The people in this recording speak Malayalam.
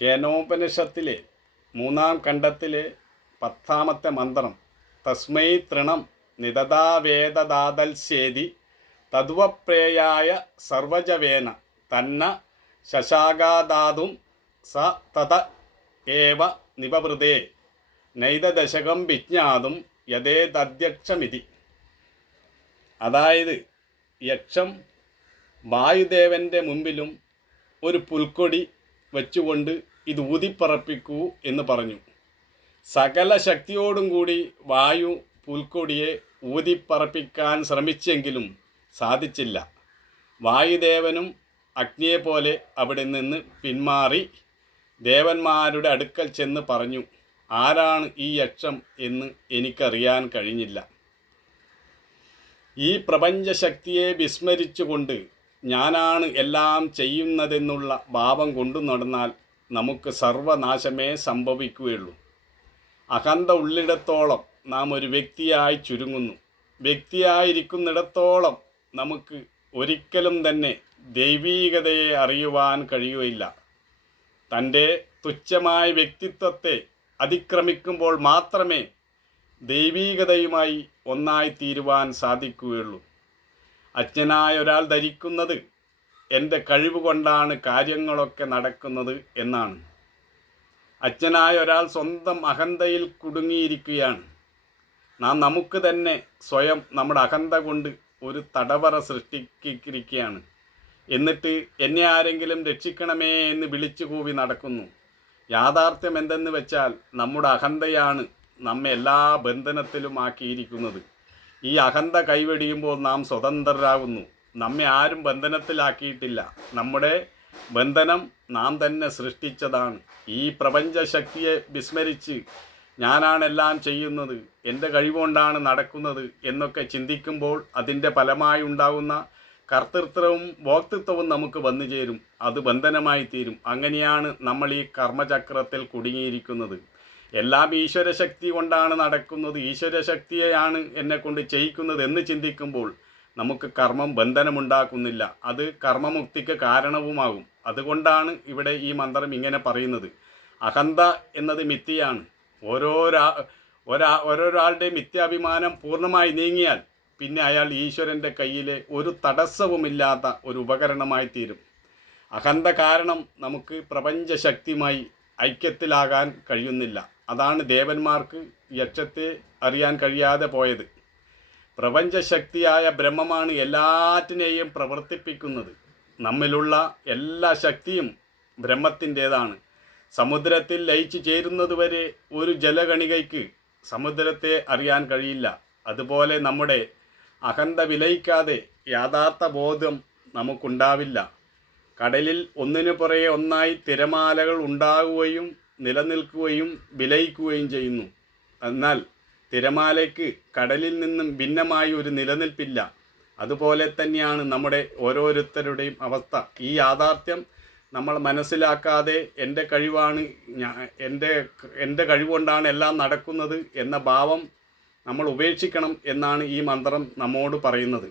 കേനോപനിഷത്തിലെ മൂന്നാം ഖണ്ഡത്തിലെ പത്താമത്തെ മന്ത്രം തസ്മൈ തൃണം നിതതാവേദദാതൽശേതി തദ്വപ്രേയായ സർവജവേന തന്ന ശശാകാദാതും സ തത ഏവ നിപവൃതേ നൈതദശകം വിജ്ഞാതും യഥേതധ്യക്ഷമിതി അതായത് യക്ഷം വായുദേവന്റെ മുമ്പിലും ഒരു പുൽക്കൊടി വെച്ചുകൊണ്ട് ഇത് ഊതിപ്പറപ്പിക്കൂ എന്ന് പറഞ്ഞു. സകല ശക്തിയോടും കൂടി വായു പുൽക്കൊടിയെ ഊതിപ്പറപ്പിക്കാൻ ശ്രമിച്ചെങ്കിലും സാധിച്ചില്ല. വായുദേവനും അഗ്നിയെപ്പോലെ അവിടെ നിന്ന് പിന്മാറി ദേവന്മാരുടെ അടുക്കൽ ചെന്ന് പറഞ്ഞു ആരാണ് ഈ യക്ഷം എന്ന് എനിക്കറിയാൻ കഴിഞ്ഞില്ല. ഈ പ്രപഞ്ചശക്തിയെ വിസ്മരിച്ചുകൊണ്ട് ഞാനാണ് എല്ലാം ചെയ്യുന്നതെന്നുള്ള ഭാവം കൊണ്ടു നടന്നാൽ നമുക്ക് സർവനാശമേ സംഭവിക്കുകയുള്ളൂ. അഹന്ത ഉള്ളിടത്തോളം നാം ഒരു വ്യക്തിയായി ചുരുങ്ങുന്നു. വ്യക്തിയായിരിക്കുന്നിടത്തോളം നമുക്ക് ഒരിക്കലും തന്നെ ദൈവീകതയെ അറിയുവാൻ കഴിയുകയില്ല. തന്റെ തുച്ഛമായ വ്യക്തിത്വത്തെ അതിക്രമിക്കുമ്പോൾ മാത്രമേ ദൈവീകതയുമായി ഒന്നായി തീരുവാൻ സാധിക്കുകയുള്ളൂ. അജ്ഞനായ ഒരാൾ ധരിക്കുന്നത് എന്റെ കഴിവ് കൊണ്ടാണ് കാര്യങ്ങളൊക്കെ നടക്കുന്നത് എന്നാണ്. അച്ഛനായ ഒരാൾ സ്വന്തം അഹന്തയിൽ കുടുങ്ങിയിരിക്കുകയാണ്. നാം നമുക്ക് തന്നെ സ്വയം നമ്മുടെ അഹന്ത കൊണ്ട് ഒരു തടവറ സൃഷ്ടിക്കുകയാണ് എന്നിട്ട് എന്നെ ആരെങ്കിലും രക്ഷിക്കണമേ എന്ന് വിളിച്ചു കൂവി നടക്കുന്നു. യാഥാർത്ഥ്യം എന്തെന്ന് വെച്ചാൽ നമ്മുടെ അഹന്തയാണ് നമ്മെ എല്ലാ ബന്ധനത്തിലും ആക്കിയിരിക്കുന്നത്. ഈ അഹന്ത കൈവെടിയുമ്പോൾ നാം സ്വതന്ത്രരാകുന്നു. നമ്മെ ആരും ബന്ധനത്തിലാക്കിയിട്ടില്ല. നമ്മുടെ ബന്ധനം നാം തന്നെ സൃഷ്ടിച്ചതാണ്. ഈ പ്രപഞ്ചശക്തിയെ വിസ്മരിച്ച് ഞാനാണെല്ലാം ചെയ്യുന്നത് എന്റെ കഴിവുകൊണ്ടാണ് നടക്കുന്നത് എന്നൊക്കെ ചിന്തിക്കുമ്പോൾ അതിന്റെ ഫലമായി ഉണ്ടാകുന്ന കർത്തൃത്വവും ഭോക്തൃത്വവും നമുക്ക് വന്നു ചേരും. അത് ബന്ധനമായി തീരും. അങ്ങനെയാണ് നമ്മൾ ഈ കർമ്മചക്രത്തിൽ കുടുങ്ങിയിരിക്കുന്നത്. എല്ലാം ഈശ്വരശക്തി കൊണ്ടാണ് നടക്കുന്നത്. ഈശ്വരശക്തിയെയാണ് എന്നെ കൊണ്ട് ചെയ്യിക്കുന്നത് എന്ന് ചിന്തിക്കുമ്പോൾ നമുക്ക് കർമ്മം ബന്ധനമുണ്ടാക്കുന്നില്ല. അത് കർമ്മമുക്തിക്ക് കാരണവുമാകും. അതുകൊണ്ടാണ് ഇവിടെ ഈ മന്ത്രം ഇങ്ങനെ പറയുന്നത്. അഹന്ത എന്നത് മിഥ്യയാണ്. ഓരോരാ ഒരാ ഓരോരാളുടെ മിഥ്യാഭിമാനം പൂർണമായി നീങ്ങിയാൽ പിന്നെ അയാൾ ഈശ്വരന്റെ കയ്യിലെ ഒരു തടസ്സവുമില്ലാത്ത ഒരു ഉപകരണമായി തീരും. അഹന്ത കാരണം നമുക്ക് പ്രപഞ്ചശക്തിയുമായി ഐക്യത്തിലാകാൻ കഴിയുന്നില്ല. അതാണ് ദേവന്മാർക്ക് യക്ഷത്തെ അറിയാൻ കഴിയാതെ പോയത്. പ്രപഞ്ചശക്തിയായ ബ്രഹ്മമാണ് എല്ലാറ്റിനെയും പ്രവർത്തിപ്പിക്കുന്നത്. നമ്മിലുള്ള എല്ലാ ശക്തിയും ബ്രഹ്മത്തിന്റേതാണ്. സമുദ്രത്തിൽ ലയിച്ചു ചേരുന്നതുവരെ ഒരു ജലകണികയ്ക്ക് സമുദ്രത്തെ അറിയാൻ കഴിയില്ല. അതുപോലെ നമ്മുടെ അഹന്ത വിലയിക്കാതെ യാഥാർത്ഥ ബോധം നമുക്കുണ്ടാവില്ല. കടലിൽ ഒന്നിനു പുറകെ ഒന്നായി തിരമാലകൾ ഉണ്ടാകുകയും നിലനിൽക്കുകയും വിലയിക്കുകയും ചെയ്യുന്നു. എന്നാൽ തിരമാലയ്ക്ക് കടലിൽ നിന്നും ഭിന്നമായി ഒരു നിലനിൽപ്പില്ല. അതുപോലെ തന്നെയാണ് നമ്മുടെ ഓരോരുത്തരുടെയും അവസ്ഥ. ഈ യാഥാർത്ഥ്യം നമ്മൾ മനസ്സിലാക്കാതെ എന്റെ കഴിവാണ് ഞാൻ എന്റെ എന്റെ കഴിവുകൊണ്ടാണ് എല്ലാം നടക്കുന്നത് എന്ന ഭാവം നമ്മൾ ഉപേക്ഷിക്കണം എന്നാണ് ഈ മന്ത്രം നമ്മോട് പറയുന്നത്.